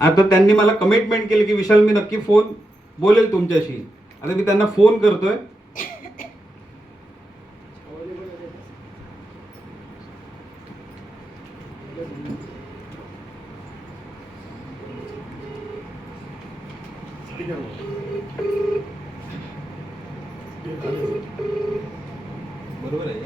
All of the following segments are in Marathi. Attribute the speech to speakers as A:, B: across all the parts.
A: आता त्यांनी मला कमिटमेंट केली की विशाल मी नक्की फोन बोलेल तुमच्याशी आता मी त्यांना फोन करतोय बरोबर आहे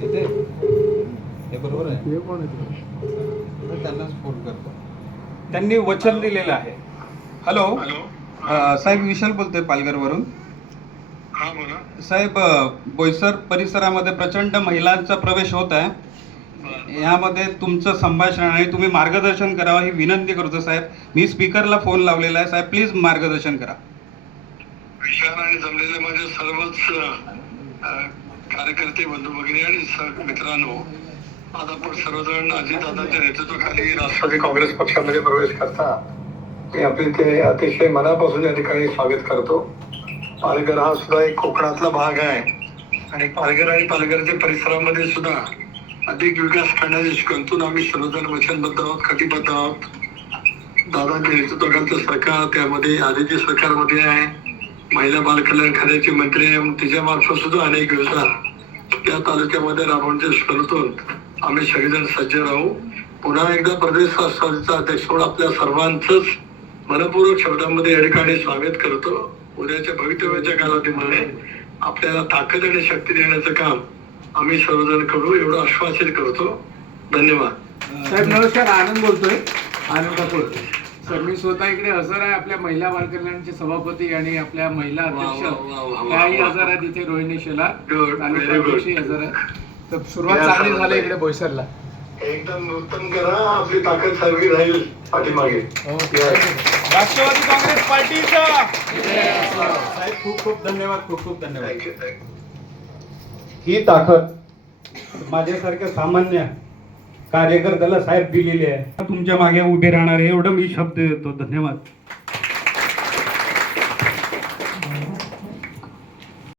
A: येते हे बरोबर आहे. मी त्यांनाच फोन करतो. त्यांनी वचन दिलेलं आहे. हॅलो साहेब विशाल बोलतोय पालघरवरून.
B: हा बोला.
A: साहेब बोईसर परिसरामध्ये प्रचंड महिलांचा प्रवेश होत आहे. यामध्ये तुमचं संभाषण आणि तुम्ही मार्गदर्शन करावं ही विनंती करतो साहेब. मी स्पीकरला फोन लावलेला आहे. साहेब प्लीज मार्गदर्शन करा.
B: विशाल आणि जमलेले माझे सर्वच कार्यकर्ते बंधू भगिनी आणि मित्रांनो आज आपण सर्वजण अजितदादांच्या नेतृत्वाखाली राष्ट्रवादी काँग्रेस पक्षामध्ये प्रवेश करता. मी आपले ते अतिशय मनापासून या ठिकाणी स्वागत करतो. पालघर हा सुद्धा एक कोकणातला भाग आहे. आणि पालघर आणि पालघरच्या परिसरामध्ये सुद्धा अधिक विकास करण्याच्या शिकवतून आम्ही सर्वजण वचनबद्ध आहोत कटिबद्ध आहोत दादांच्या नेतृत्वाखालचं सरकार त्यामध्ये आदित्य सरकारमध्ये आहे महिला बाल कल्याण खात्याचे मंत्री आहे तिच्या मार्फत सुद्धा अनेक योजना त्या तालुक्यामध्ये राबवण्याच्या शिकवतून आम्ही सगळेजण सज्ज राहू. पुन्हा एकदा प्रदेश राष्ट्रवादीचा अध्यक्ष म्हणून आपल्या सर्वांचंच मनपूर्वक शब्दामध्ये या ठिकाणी स्वागत करतो. उद्याच्या भवितव्याच्या कालावधीमध्ये आपल्याला ताकद आणि शक्ती देण्याचं काम आम्ही सर्वजण करू एवढं आश्वासित करतो. धन्यवाद.
C: साहेब नमस्कार आनंद बोलतोय. आनंद कपूर सर मी स्वतः इकडे हजर आहे आपल्या महिला बालकल्याणचे सभापती आणि आपल्या महिला अध्यक्ष. त्याही. हजर आहेत इथे रोहिणी. अध्यक्षही हजर आहे. तर सुरुवात चांगली. झाली इकडे बोईसरला.
B: एकदम उत्तम करा आपली ताकद सर्वी राहील पाठीमागे.
A: राष्ट्रवादी काँग्रेस पार्टीचा. साहेब खूप खूप धन्यवाद खूप खूप धन्यवाद.
B: थँक्यू थँक्यू
A: ही ताकद माझ्यासारख्या सामान्य कार्यकर्त्याला साहेब दिलेली आहे. तुमच्या मागे उभे राहणार एवढं मी शब्द देतो. धन्यवाद.